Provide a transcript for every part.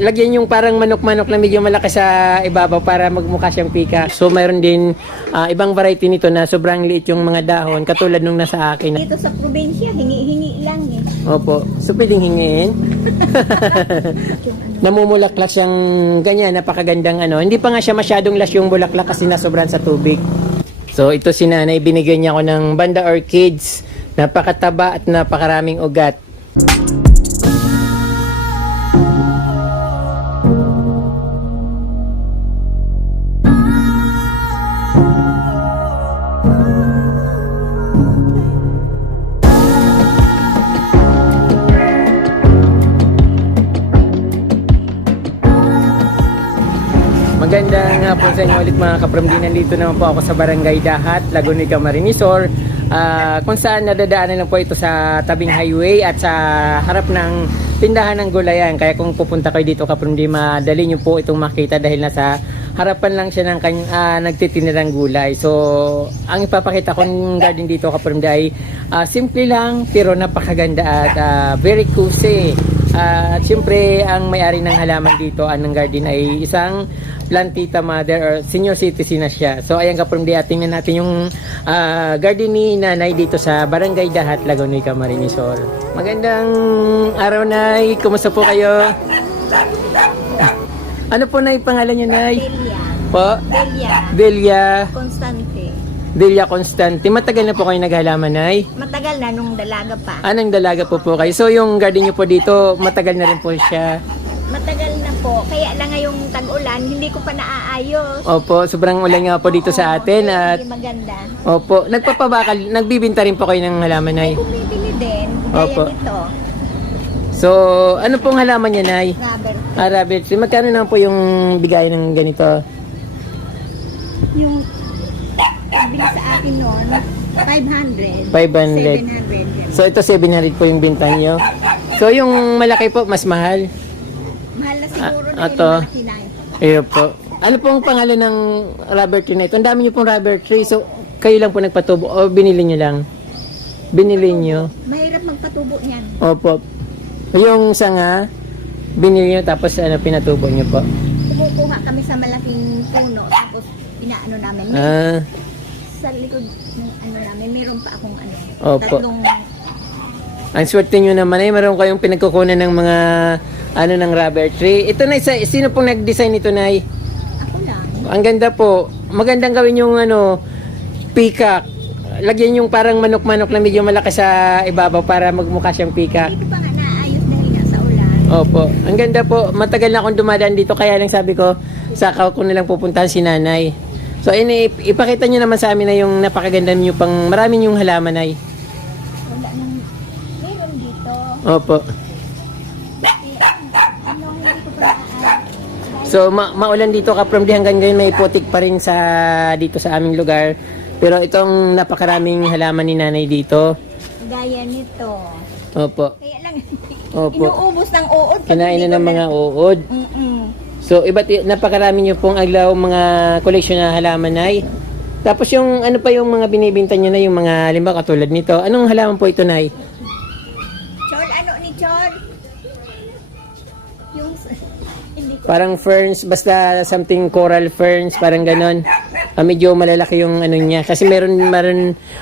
lagyan yung parang manok-manok na medyo malaki sa ibabaw para magmukha siyang pika. So mayroon din ibang variety nito na sobrang liit yung mga dahon katulad nung nasa akin. Dito sa probinsya, hingi-hingi lang eh. Opo. So pwedeng hingiin. Namumulaklak siyang ganyan, napakagandang ano. Hindi pa nga siya masyadong las yung bulaklak kasi nasobran sa tubig. So ito si nanay, binigyan niya ako ng Banda Orchids. Napakataba at napakaraming ugat. Magandang hapon sa inyo ulit mga kapramdinan. Dito naman po ako sa Barangay Dahat, Laguna, Camarinesor. Kung saan nadadaanan lang po ito sa tabing highway at sa harap ng tindahan ng gulayan. Kaya kung pupunta kayo dito kapramdi, madali nyo po itong makita dahil nasa harapan lang siya ng nagtitinirang gulay. So, ang ipapakita kong garden dito kapramdi ay simple lang pero napakaganda at very cozy. At syempre, ang may-ari ng halaman dito, anong garden ay isang plantita mother or senior citizen na siya. So ayan kapramdi, tingnan natin yung garden ni nanay dito sa Barangay Dahat, Laguna, Camarinesor. Magandang araw, nay. Kumusta po kayo? Ano po nay pangalan niyo, nay? Delia. Po? Delia. Delia. Constante. Delia Constante. Matagal na po kayo naghalaman, nay? Matagal na nung dalaga pa. Anong dalaga po kayo? So yung garden niyo po dito, matagal na rin po siya. Matagal na po. Kaya lang ngayong tag-ulan, hindi ko pa naaayos. Opo, sobrang ulan nga po dito sa atin at Hindi maganda. opo, nagpapabakal, nagbibinta rin po kayo ng halaman, nay. May bumibili din. Gaya Opo. nito. So, ano pong halaman niya, nay? Rubber. Rabbit tree. Magkano naman po yung bigay ng ganito? Yung bili sa akin noon, 500. 500. 700. So, ito 700 po yung binta niyo. So, yung malaki po, mas mahal. Mahal na siguro na Ato. yung malaki na ito. Ayun po. Ano pong pangalan ng rubber tree na ito? Ang dami niyo pong rubber tree. So, kayo lang po nagpatubo o binili niyo lang? Binili niyo? Mahirap magpatubo niyan. Opo. Yung sanga, binili niyo tapos pinatubo niyo po? Kumukuha kami sa malaking puno, tapos inaano namin. Sa likod ng ano namin, meron pa akong Opo. tatlong. Ang swerte nyo naman ay meron kayong pinagkukunan ng mga ng rubber tree. Ito na sino pong nag-design nito, nay? Ako lang. Ang ganda po. Magandang gawin yung peacock. Lagyan yung parang manok-manok na medyo malaki sa ibabaw para magmukha siyang peacock. Dito pa nga naayos dahil nasa ulan. Opo. Ang ganda po. Matagal na akong dumadaan dito kaya lang sabi ko saka ko na lang pupuntahan si nanay. So ipakita nyo naman sa amin na yung napakaganda nyo pang marami yung halaman, ay. Wala nang, meron dito. Opo. Hindi ko pa naayos. So maulan dito kapramdi hanggang ngayon may putik pa rin dito sa aming lugar. Pero itong napakaraming halaman ni nanay dito. Gaya nito. Opo. Kaya lang, Opo. inuubos ng uod. pag Kinain hindi na ng ko mga uod. So napakarami niyo pong aglaw mga koleksyon na halaman, nay. Tapos yung ano pa yung mga binibenta niyo na yung mga halimbawa katulad nito. Anong halaman po ito, nay? Chol, ano ni Chol? Yung, hindi ko. Parang ferns, basta something coral ferns, parang ganon. Medyo malalaki yung ano niya. Kasi meron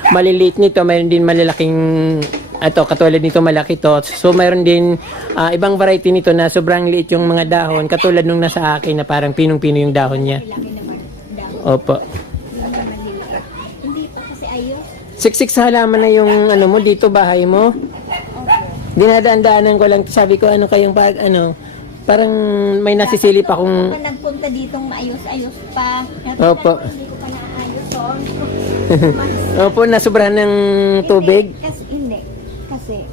maliliit nito, meron din malalaking katulad nito malaki to. So meron din ibang variety nito na sobrang liit yung mga dahon, katulad nung nasa akin na parang pinong-pino yung dahon niya. Laki naman. Dahon. Opo. Maliliit. Hindi pa kasi ayos. Siksik sa halaman na yung ano mo dito, bahay mo. Opo. Dinadaan-daanan ko lang, sabi ko ano kayong parang may nasisilip akong Dapat nagpunta ditong maayos-ayos pa. Opo. Hindi ko pa naayos on. Opo, nasobrahan ng tubig. Kasi hindi. Kasi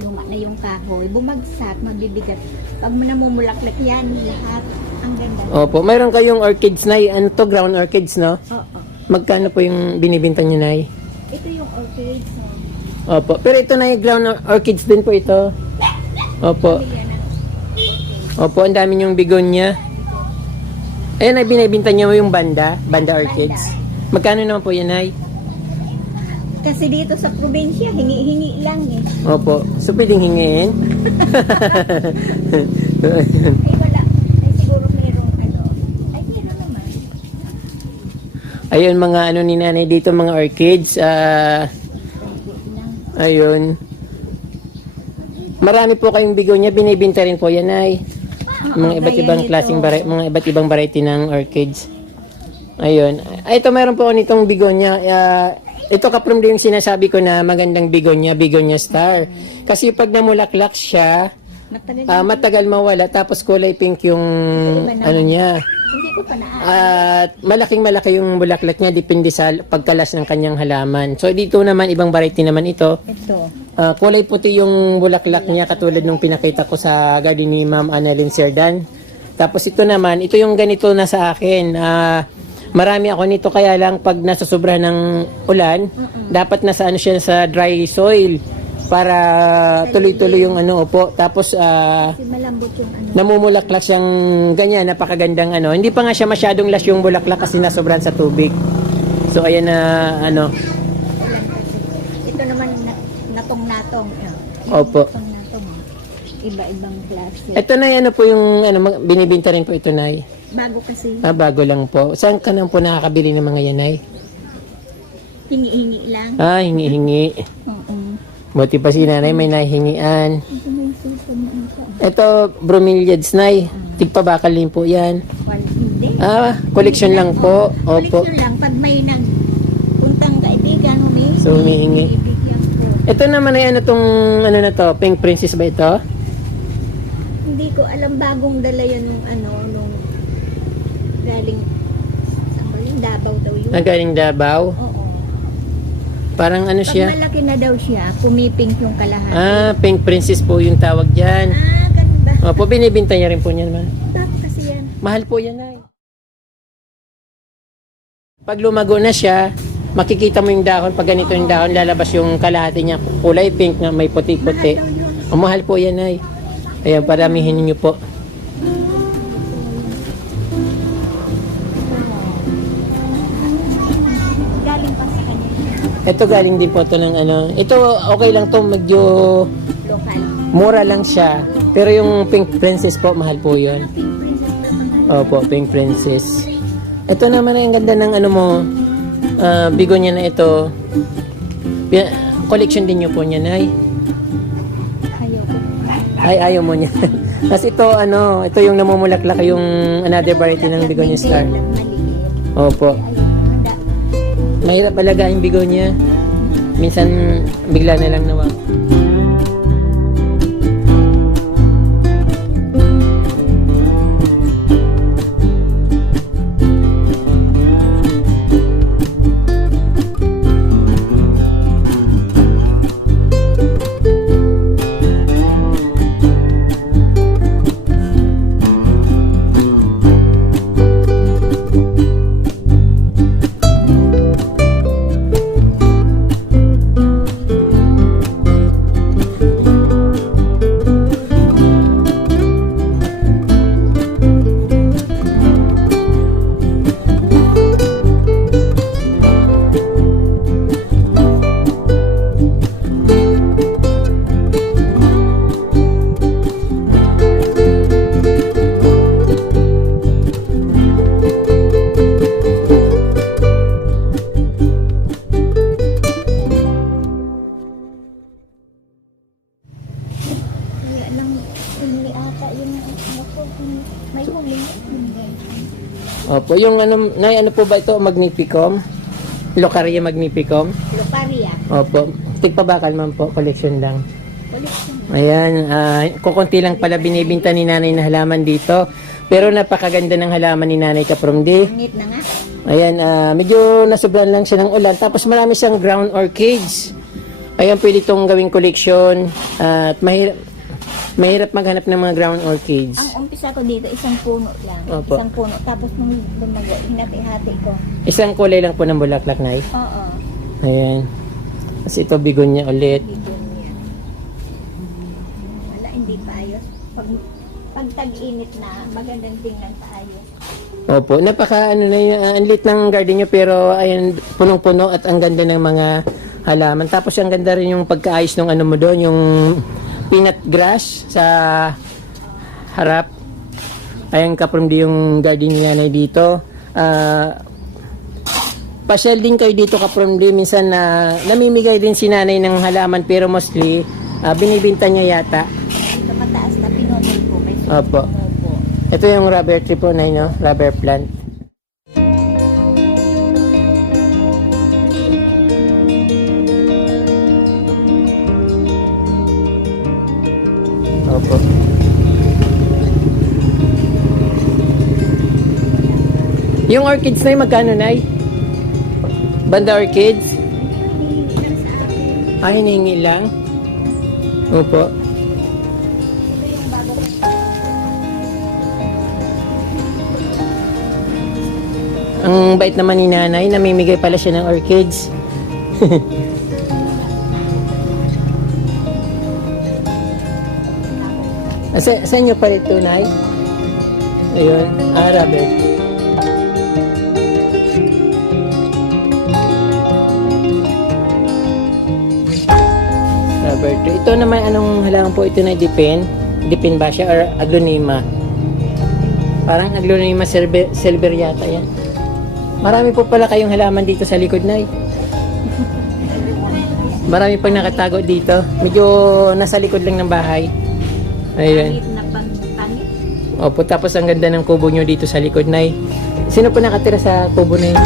luma na yung kahoy. Bumagsak, mabibigat. Pag namumulaklak yan, lahat. Ang ganda. Opo, mayroon kayong orchids, nay. Ano to, ground orchids, no? Oo. Magkano po yung binibinta niyo, nay? Ito yung orchids. Opo, pero ito na yung ground orchids din po ito. Opo. Yan ang Opo, ang dami yung bigonya. Ayan, ay binibinta niyo yung banda orchids. Magkano naman po yan, nay? Kasi dito sa probinsya, hingi-hingi lang eh. Opo. So, pwedeng hingiin? Ay, wala. Ay, siguro mayroong ano. Ay, meron naman. Ayun, mga ano ni nanay dito, mga orchids. Ayun. Marami po kayong bigonya, binibinta rin po yan ay. Mga iba't ibang klaseng mga iba't ibang variety ng orchids. Ayun. Ay, ito meron po ako nitong bigonya. Ito kaprom din yung sinasabi ko na magandang bigonya star. Kasi pag namulaklak siya, matagal mawala tapos kulay pink yung ano niya. Hindi ko pa naa. At malaking-malaki yung bulaklak niya depende sa pagkalas ng kanyang halaman. So dito naman ibang variety naman ito. Ito. Kulay puti yung bulaklak niya katulad nung pinakita ko sa garden ni Ma'am Annalyn Serdan. Tapos ito naman, ito yung ganito na sa akin. Marami ako nito kaya lang pag nasa sobra ng ulan, dapat nasa ano siya sa dry soil para tuloy-tuloy yung ano po. Tapos Kasi malambot yung ano. namumulaklak siyang ganyan, napakagandang ano. Hindi pa nga siya masyadong last yung bulaklak kasi nasobran sa tubig. So ayan na ano. Ilan kasi. Ito naman natong-natong. Opo. Natong-natong. Iba-ibang klase. Ito na ano po yung ano binibenta rin po ito na. Bago kasi. Bago lang po. Saan ka nang po nakakabili ng mga yanay? Hingi-hingi lang. Hingi-hingi. Oo. Buti pa si nanay may nahihingian. Ito may sultan na ito. Ito, bromeliads nay. Tigpabakal din po yan. Hindi. Collection lang po. Opo. Collection lang. Pag may nagpuntang kaibigan, So, humihingi. ibigyan ko. Ito naman ay ano tong ano na to? Pink Princess ba ito? Hindi ko alam bagong dala yan nung nung galing saan ba yun? Davao daw yun. Nagaling Davao. Oo. Parang ano Pag siya? malaki na daw siya, pumipink yung kalahati. Pink Princess po yung tawag dyan. Ganda. Opo, binibinta niya rin po niyan man. Bakit kasi yan? Mahal po yan ay. Pag lumago na siya, makikita mo yung dahon. Pag ganito yung dahon, lalabas yung kalahati niya. Kulay pink na may puti-puti. Mahal daw yun. Mahal po yan ay. Ayan, paramihin niyo po. Galing pa sa kanya. Ito galing din po to ng ano. Ito okay lang to, medyo Local. mura lang siya. Pero yung Pink Princess po, mahal po yun. Pink princess na pangalan. Opo, Pink Princess. Ito naman ay ang ganda ng ano mo, bigonya na ito. Collection din nyo po niya, Nay. Ayoko. Ay, ayaw mo niya. Tapos ito, ano, ito yung namumulaklak yung another variety ng bigonya star. Maliit. Opo. Ayun. Mahirap alagahin bigonya. Minsan, bigla na lang nawang. Kaya lang, hindi ata yung may humingi. Opo, yung ano, Nay, ano po ba ito? Magnificum? Locaria magnificum? Loparia. Opo. Tigpabakal man po, collection lang. Collection. Ayan, kukunti lang pala binibinta ni nanay na halaman dito. Pero napakaganda ng halaman ni nanay Kapromdi. Ngit na nga. Ayan, medyo nasobran lang siya ng ulan. Tapos marami siyang ground orchids. Ayan, pwede itong gawing collection. At mahirap maghanap ng mga ground orchids. Ang umpisa ko dito, isang puno lang. Opo. Isang puno. Tapos nung lumago, hinati-hati ko. Isang kulay lang po ng bulaklak, Nay. Oo. Ayan. Tapos ito, bigonya ulit. Wala, hindi pa ayos. Pag tag-init na, magandang tingnan sa ayos. Opo, napaka ano na yun, ang lit ng garden nyo pero ayan, punong-puno at ang ganda ng mga halaman. Tapos ang ganda rin yung pagkaayos ng ano mo doon, yung peanut grass sa harap. Ayan kapramdi yung garden ni nanay dito. Pasyal din kayo dito kapramdi. Minsan namimigay din si nanay ng halaman pero mostly binibinta niya yata. Ito mataas na pinunol ko. May Opo. po. Ito yung rubber tree po na no? Rubber plant. Opo. Yung orchids na magkano nay? Banda orchids? Ay, hinihingi lang? Opo. Ang bait naman ni nanay, namimigay pala siya ng orchids. Sa inyo pa ito, nay? Ayun, rubber. Rubber tree. Ito naman, anong halaman po ito na dipin? Dipin ba siya or aglonema? Parang aglonema silver yata yan. Marami po pala kayong halaman dito sa likod, nay. Marami pang nakatago dito. Medyo nasa likod lang ng bahay. Ayun. Pangit na pangit. Opo, tapos ang ganda ng kubo nyo dito sa likod, nay. Sino po nakatira sa kubo na yun?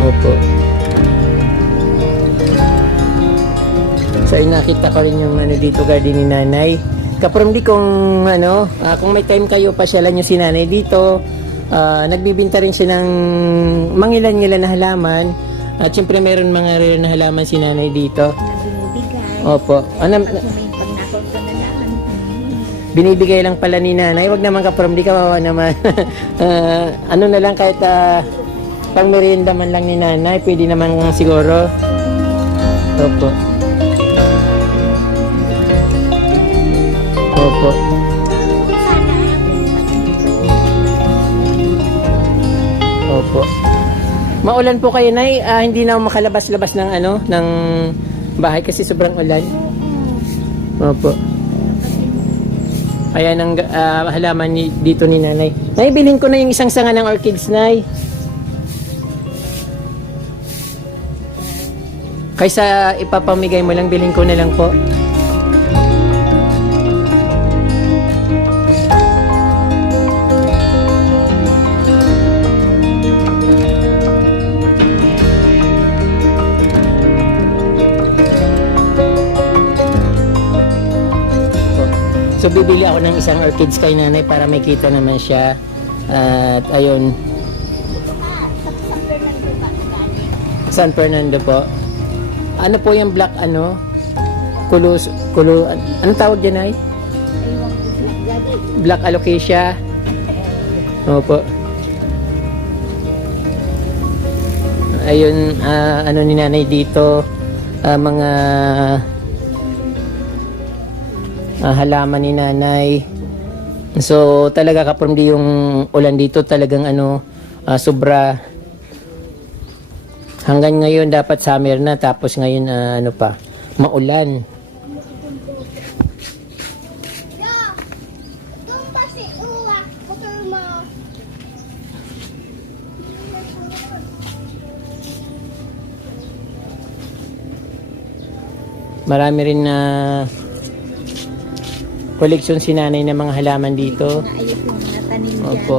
Opo. So, ay nakita ko rin yung dito garden ni nanay. Kapramdi kung kung may time kayo, pasyalan nyo si nanay dito. Nagbibinta rin siya ng mangilan-ngilan na halaman. At syempre meron mga rare na halaman si nanay dito. Na binibigay. Opo. Pag nakol ko na naman. Binibigay lang pala ni nanay. Wag naman kapramdi, kawawa naman. Ano na lang kahit pang merienda man lang ni nanay, pwede naman siguro. Opo. Opo. Opo. Maulan po kayo, nay. Hindi na ako makalabas-labas ng ng bahay kasi sobrang ulan. Opo. Ayan ang halaman dito ni nanay. Nay, bilhin ko na yung isang sanga ng orchids, nay. Kaysa ipapamigay mo lang, bilhin ko na lang po. So bibili ako ng isang orchids kay nanay para may kita naman siya. At ayun, San Fernando po. Ano po yung black kulo, anong tawag dyan ay? Black alocasia. Opo. Ayun, ni nanay dito, mga halaman ni nanay. So talaga kapramdi yung ulan dito talagang sobra. Hanggang ngayon dapat summer na, tapos ngayon pa, maulan. Marami rin na koleksyon si nanay ng mga halaman dito. Naayos yung natanim dyan. Opo.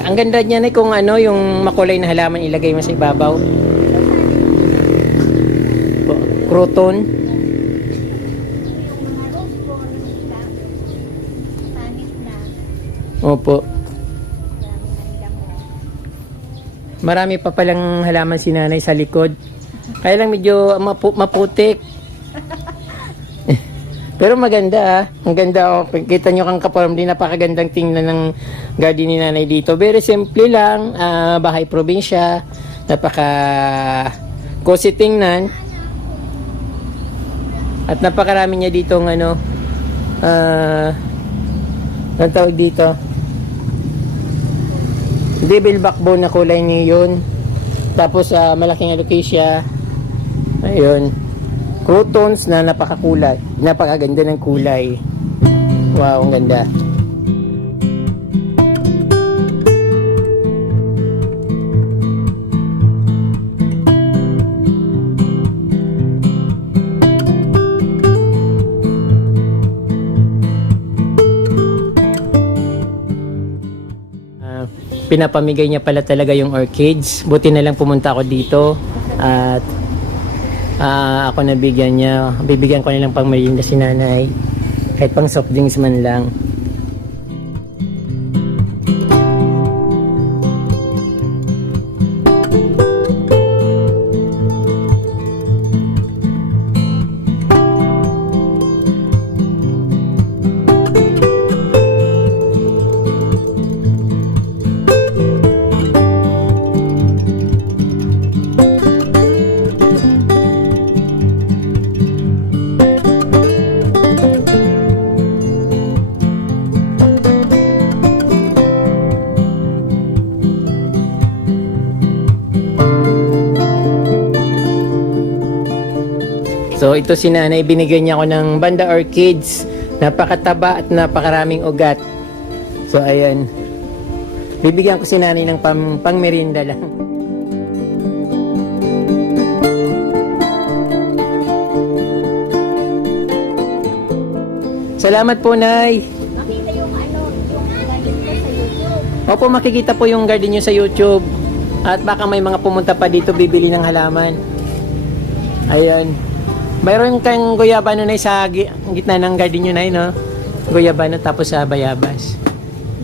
Ang ganda niya na kung yung makulay na halaman ilagay mo sa ibabaw. Croton. Opo. Marami pa palang halaman si nanay sa likod. Kaya lang medyo maputik. Pero maganda Ang ganda Kita nyo kang kapamilya, napakagandang tingnan ng garden ni nanay dito. Very simple lang. Bahay probinsya. Napaka cozy tingnan. At napakarami niya dito anong tawag dito? Devil backbone na kulay niya yun. Tapos malaking alocasia. Ayun. Crotons na napakaganda ng kulay. Wow, ang ganda. Pinapamigay niya pala talaga yung orchids. Buti na lang pumunta ako dito at ako nabigyan niya. Bibigyan ko nilang pang merienda si nanay. Kahit pang soft drinks man lang. So ito si nanay, binigyan niya ako ng Banda Orchids. Napakataba at napakaraming ugat. So ayan. Bibigyan ko si nanay ng pang merienda lang. Salamat po, Nay. Makita yung garden ko sa YouTube. Opo, makikita po yung garden nyo sa YouTube. At baka may mga pumunta pa dito bibili ng halaman. Ayan. Mayroon kang guyabano na sa gitna ng garden nyo na no? Guyabano tapos sa bayabas.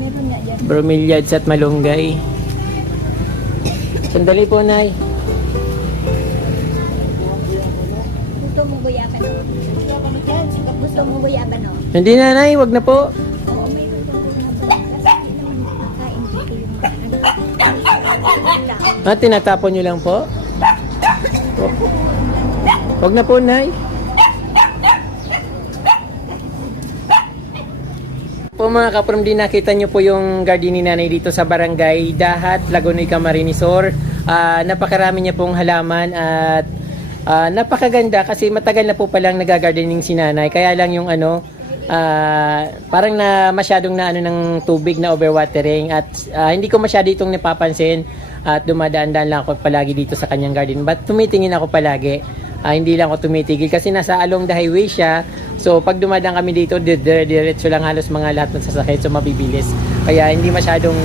Meron nga dyan. Bromeliads at malunggay. Sandali po, Nay. Gusto mo guyaban o? Gusto mo guyaban o? Hindi na, Nay. Wag na po. Oo, may gusto ko guyaban. Kasi hindi naman makakain dito yung Tinatapon nyo lang po. Wag na po, Nay. Po mga kaprom, din nakita nyo po yung garden ni nanay dito sa Barangay Dahat, Lagonoy, Camarines Sur. Napakarami niya pong halaman at napakaganda kasi matagal na po palang nagagardening si nanay. Kaya lang yung parang na masyadong na ng tubig na overwatering at hindi ko masyado itong napapansin at dumadaan-daan lang ako palagi dito sa kanyang garden. But tumitingin ako palagi. Hindi lang ako tumitigil kasi nasa along the highway siya. So pag dumadaan kami dito, diretso lang halos mga lahat ng sasakyan, so mabibilis. Kaya hindi masyadong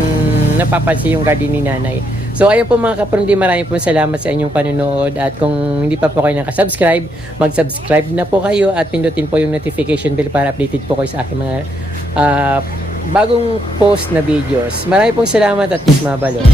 napapansin yung garden ni nanay. So ayun po mga kaprondi, maraming po salamat sa inyong panonood. At kung hindi pa po kayo nakasubscribe, mag-subscribe na po kayo at pindutin po yung notification bell para updated po kayo sa aking mga bagong post na videos. Maraming pong salamat at peace mga balon.